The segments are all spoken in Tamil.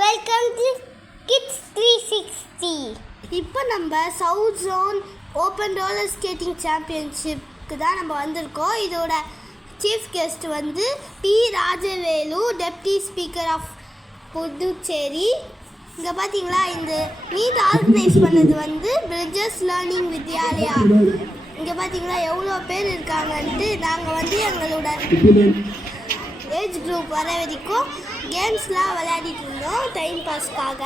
Welcome to kids 360. இப்போ நம்ம south zone open roller skating சாம்பியன்ஷிப்க்கு தான் நம்ம வந்திருக்கோம். இதோட சீஃப் கெஸ்ட் வந்து P Rajavelu, deputy speaker of Puducherry. இங்கே பார்த்தீங்களா, இந்த மீட் ஆர்கனைஸ் பண்ணது வந்து பிரிட்ஜஸ் லேர்னிங் வித்யாலயா. இங்கே பார்த்தீங்களா எவ்வளோ பேர் இருக்காங்கன்ட்டு. நாங்கள் வந்து எங்களோட ஏஜ் குரூப் வர வரைக்கும் கேம்ஸ்லாம் விளையாடிட்டு இருந்தோம் டைம் பாஸ்க்காக.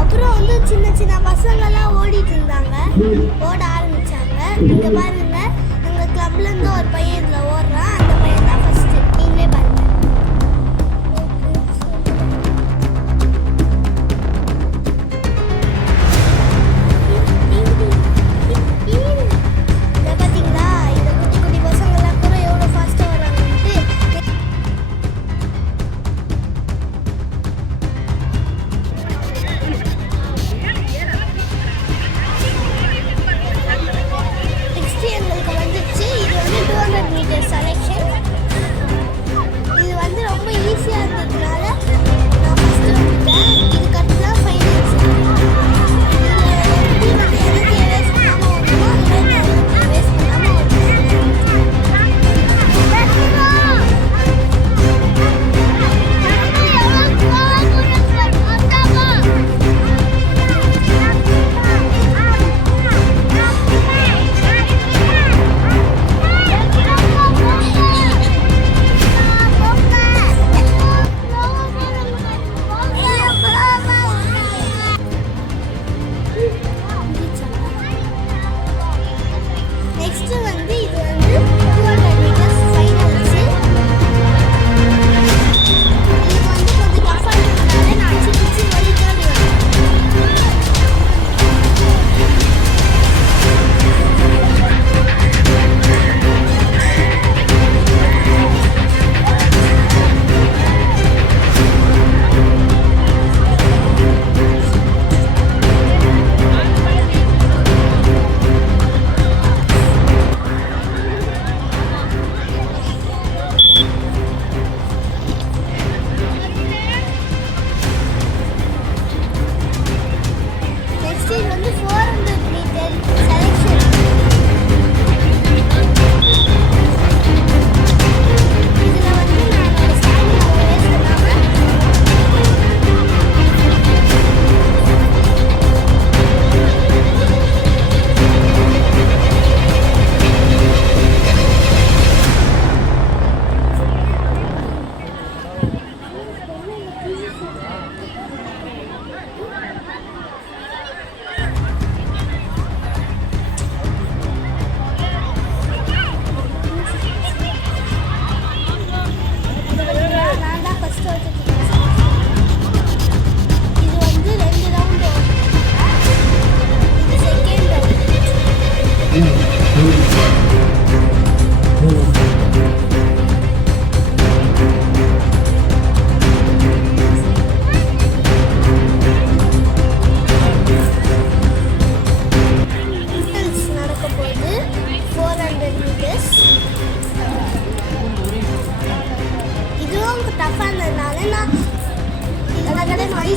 அப்புறம் வந்து சின்ன சின்ன பசங்கள்லாம் ஓடிட்டு இருந்தாங்க, ஓட ஆரம்பித்தாங்க. இங்கே பாருங்க, எங்கள் கிளப்லேருந்து ஒரு பையன் இதில் ஓடுறான். அந்த பையன் தான் ஃபஸ்ட்டு. நீங்களே பாருங்க.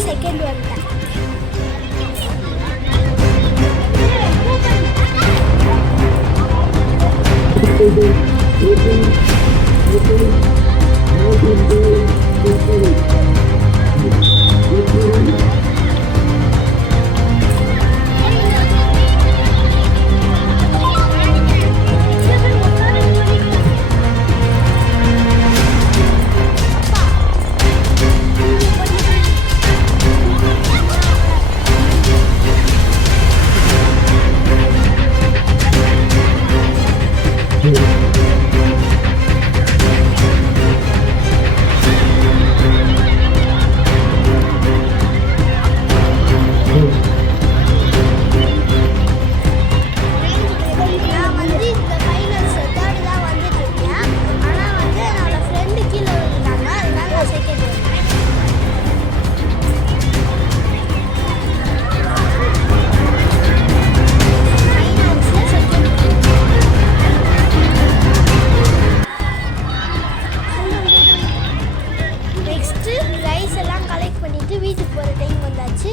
செகண்ட் வந்துட்டேன். போகிற டைம் வந்தாச்சு.